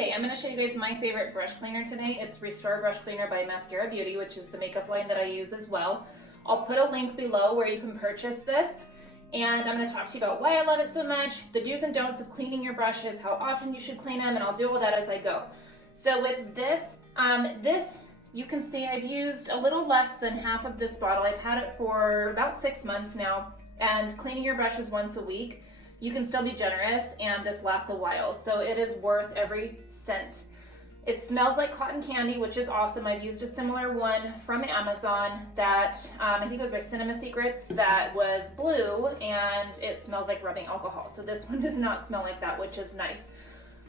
Okay, I'm going to show you guys my favorite brush cleaner today. It's Restore Brush Cleaner by Mascara Beauty, which is the makeup line that I use as well. I'll put a link below where you can purchase this, and I'm going to talk to you about why I love it so much, the do's and don'ts of cleaning your brushes, how often you should clean them, and I'll do all that as I go. So with this, you can see I've used a little less than half of this bottle. I've had it for about 6 months now, and cleaning your brushes once a week, you can still be generous, and this lasts a while, so it is worth every cent. It smells like cotton candy, which is awesome. I've used a similar one from Amazon that I think it was by Cinema Secrets that was blue, and it smells like rubbing alcohol. So this one does not smell like that, which is nice.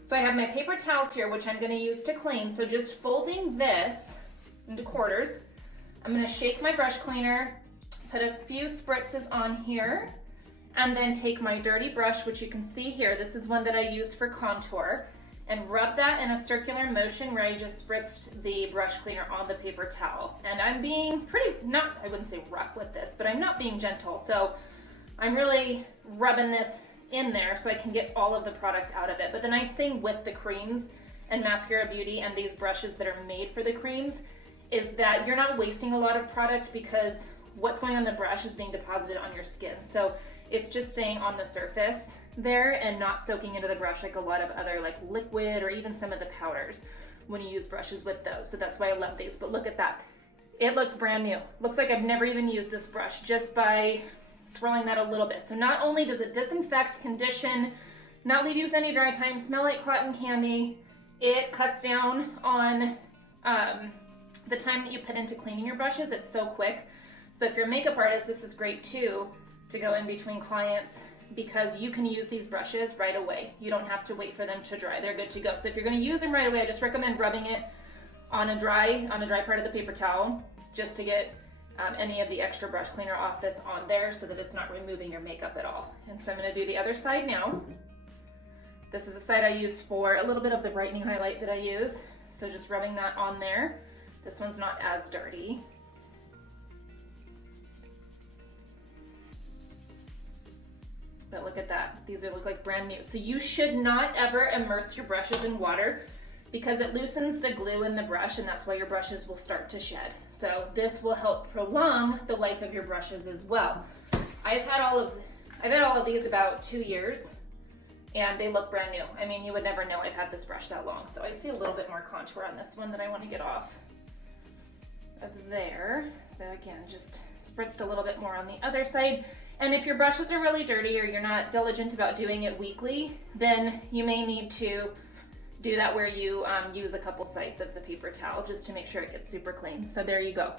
So I have my paper towels here, which I'm going to use to clean. So just folding this into quarters, I'm going to shake my brush cleaner, put a few spritzes on here, and then take my dirty brush, which you can see here. This is one that I use for contour, and rub that in a circular motion where I just spritzed the brush cleaner on the paper towel. And I'm being I wouldn't say rough with this, but I'm not being gentle. So I'm really rubbing this in there so I can get all of the product out of it. But the nice thing with the creams and Mascara Beauty and these brushes that are made for the creams is that you're not wasting a lot of product because what's going on the brush is being deposited on your skin. So it's just staying on the surface there and not soaking into the brush like a lot of other like liquid or even some of the powders when you use brushes with those. So that's why I love these. But look at that. It looks brand new. Looks like I've never even used this brush just by swirling that a little bit. So not only does it disinfect, condition, not leave you with any dry time, smell like cotton candy, it cuts down on the time that you put into cleaning your brushes. It's so quick. So if you're a makeup artist, this is great too, to go in between clients because you can use these brushes right away. You don't have to wait for them to dry. They're good to go. So if you're going to use them right away, I just recommend rubbing it on a dry part of the paper towel just to get any of the extra brush cleaner off that's on there so that it's not removing your makeup at all. And so I'm going to do the other side now. This is the side I used for a little bit of the brightening highlight that I use. So just rubbing that on there. This one's not as dirty. But look at that, these look like brand new. So you should not ever immerse your brushes in water because it loosens the glue in the brush, and that's why your brushes will start to shed. So this will help prolong the life of your brushes as well. I've had all of these about 2 years, and they look brand new. I mean, you would never know I've had this brush that long. So I see a little bit more contour on this one that I want to get off of there. So again, just spritzed a little bit more on the other side. And if your brushes are really dirty or you're not diligent about doing it weekly, then you may need to do that where you use a couple sides of the paper towel just to make sure it gets super clean. So there you go.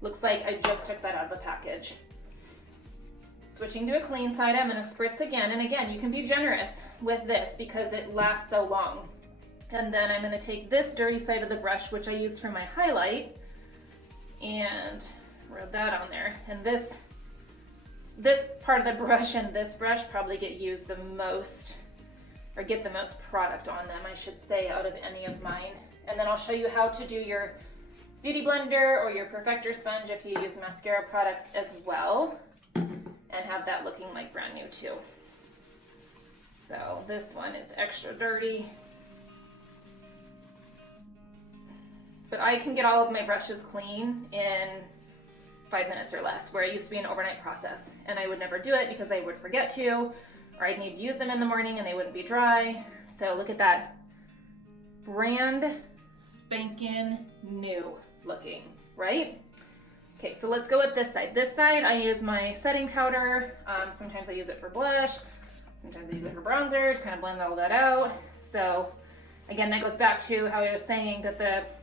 Looks like I just took that out of the package. Switching to a clean side, I'm going to spritz again. And again, you can be generous with this because it lasts so long. And then I'm going to take this dirty side of the brush, which I used for my highlight, and rub that on there. And this part of the brush and this brush probably get used the most, or get the most product on them, I should say, out of any of mine. And then I'll show you how to do your beauty blender or your perfector sponge if you use mascara products as well, and have that looking like brand new too. So this one is extra dirty, but I can get all of my brushes clean in 5 minutes or less, where it used to be an overnight process, and I would never do it because I would forget to, or I'd need to use them in the morning and they wouldn't be dry. So look at that, brand spanking new looking, right? Okay, so let's go with this side. This side I use my setting powder. Sometimes I use it for blush, sometimes I use it for bronzer to kind of blend all that out. So again, that goes back to how I was saying that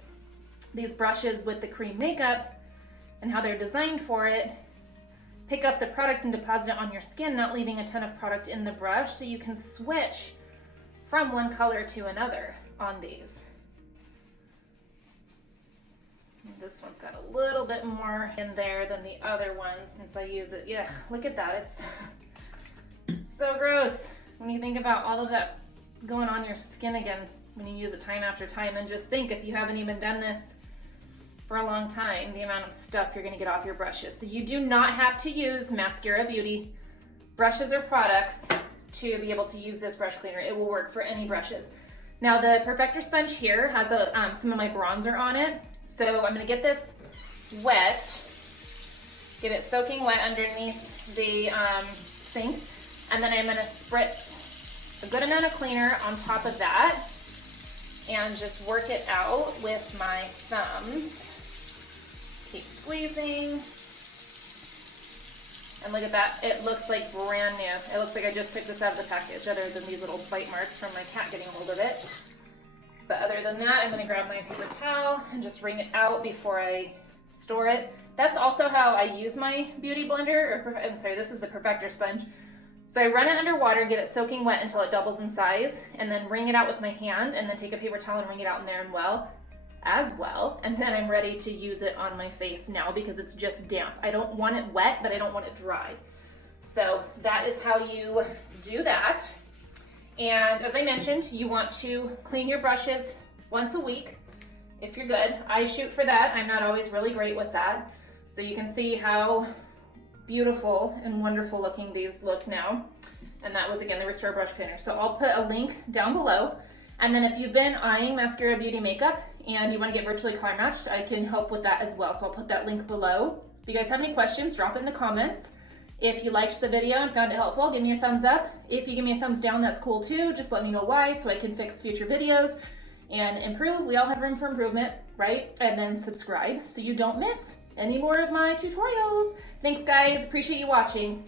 these brushes with the cream makeup and how they're designed for it, pick up the product and deposit it on your skin, not leaving a ton of product in the brush, so you can switch from one color to another on these. This one's got a little bit more in there than the other one since I use it. Yeah, look at that, it's so gross when you think about all of that going on your skin again when you use it time after time. And just think, if you haven't even done this for a long time, the amount of stuff you're going to get off your brushes. So you do not have to use Mascara Beauty brushes or products to be able to use this brush cleaner. It will work for any brushes. Now the Perfector sponge here has some of my bronzer on it. So I'm gonna get this wet, get it soaking wet underneath the sink, and then I'm gonna spritz a good amount of cleaner on top of that and just work it out with my thumbs. Keep squeezing. And look at that, it looks like brand new. It looks like I just took this out of the package, other than these little bite marks from my cat getting a hold of it. But other than that, I'm gonna grab my paper towel and just wring it out before I store it. That's also how I use my beauty blender, or I'm sorry, this is the Perfector sponge. So I run it under water, get it soaking wet until it doubles in size, and then wring it out with my hand, and then take a paper towel and wring it out in there as well. And then I'm ready to use it on my face now because it's just damp. I don't want it wet, but I don't want it dry. So that is how you do that. And as I mentioned, you want to clean your brushes once a week if you're good. I shoot for that. I'm not always really great with that. So you can see how beautiful and wonderful looking these look now. And that was, again, the Restore Brush Cleaner. So I'll put a link down below. And then if you've been eyeing Mascara Beauty makeup and you want to get virtually color matched, I can help with that as well. So I'll put that link below. If you guys have any questions, drop it in the comments. If you liked the video and found it helpful, give me a thumbs up. If you give me a thumbs down, that's cool too. Just let me know why so I can fix future videos and improve. We all have room for improvement, right? And then subscribe so you don't miss any more of my tutorials. Thanks guys, appreciate you watching.